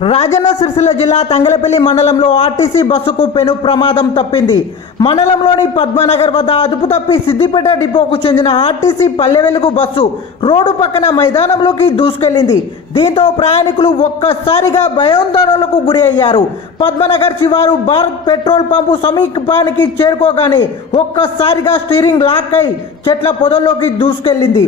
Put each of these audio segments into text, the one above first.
రాజన్న సిరిసిల్ల జిల్లా తంగలపల్లి మండలంలో ఆర్టీసీ బస్సుకు పెను ప్రమాదం తప్పింది. మండలంలోని పద్మనగర్ వద్ద అదుపు తప్పి సిద్దిపేట డిపోకు చెందిన ఆర్టీసీ పల్లెవెలుగు బస్సు రోడ్డు పక్కన మైదానంలోకి దూసుకెళ్ళింది దీంతో ప్రయాణికులు ఒక్కసారిగా భయాందోళనలకు గురి అయ్యారు. పద్మనగర్ శివారు భారత్ పెట్రోల్ పంపు సమీపానికి చేరుకోగానే ఒక్కసారిగా స్టీరింగ్ లాక్ అయి చెట్ల పొదల్లోకి దూసుకెళ్ళింది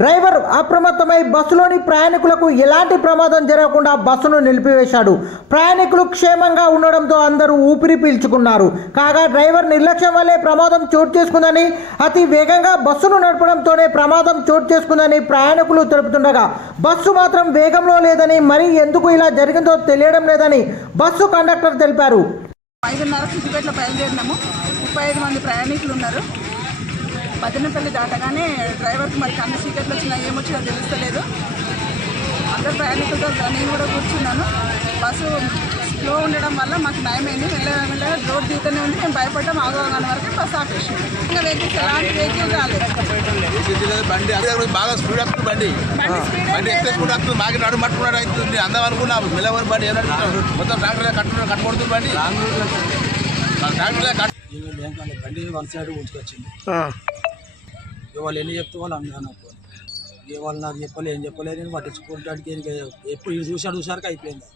డ్రైవర్ అప్రమత్తమై బస్సులోని ప్రయాణికులకు ఎలాంటి ప్రమాదం జరగకుండా బస్సును నిలిపివేశాడు. ప్రయాణికులు క్షేమంగా ఉండడంతో అందరూ ఊపిరి పీల్చుకున్నారు. కాగా డ్రైవర్ నిర్లక్ష్యం వల్లే ప్రమాదం చోటు చేసుకుందని అతి వేగంగా బస్సును నడపడంతోనే ప్రమాదం చోటు చేసుకుందని ప్రయాణికులు తెలుపుతుండగా బస్సు మాత్రం వేగంలో లేదని మరి ఎందుకు ఇలా జరిగిందో తెలియడం లేదని బస్సు కండక్టర్ తెలిపారు. ఐదున్నర సిద్దిపేటలో బయలుదేరినాము. ముప్పై ఐదు మంది ప్రయాణికులు ఉన్నారు. మదనపల్లి దాటగానే డ్రైవర్కి మరి అన్ని సీకెట్లు వచ్చినా ఏమొచ్చినా తెలుస్తలేదు. అందరు ప్రయాణికులతో నేను కూడా కూర్చున్నాను. బస్సు స్లో ఉండడం వల్ల మాకు నయమైంది మెల్లగా మెల్లగా రోడ్ దిగుతూనే ఉంది. మేము భయపడ్డాం. ఆగోగానే వరకు బస్సు ఆపేసింది ఇంకా వెహికల్స్ ఎలాంటి వెహికల్ రాలేదు. ఇది బండి అదే బాగా స్పీడ్ వస్తుంది బండి. బండి ఎక్కువ స్పీడ్ వస్తుంది. మాకి నడు మట్టుకున్నాడు అవుతుంది అందం అనుకున్నా. మిలవరి బండి మొత్తం ట్రాక్టర్ కట్టుకున్నాడు కట్టుకొడుతుంది బండి. ట్రాక్టర్ కట్టు వాళ్ళ బండి వన్ సైడ్ ఉంచుకొచ్చింది ఇక వాళ్ళు ఎన్ని చెప్తే వాళ్ళు అన్నీ అనుకో ఇక వాళ్ళు నాకు చెప్పలే ఏం చెప్పలేదు నేను పట్టించుకుంటానికి ఇంకా ఎప్పుడు ఇది చూసాడు చూసారికి అయిపోయింది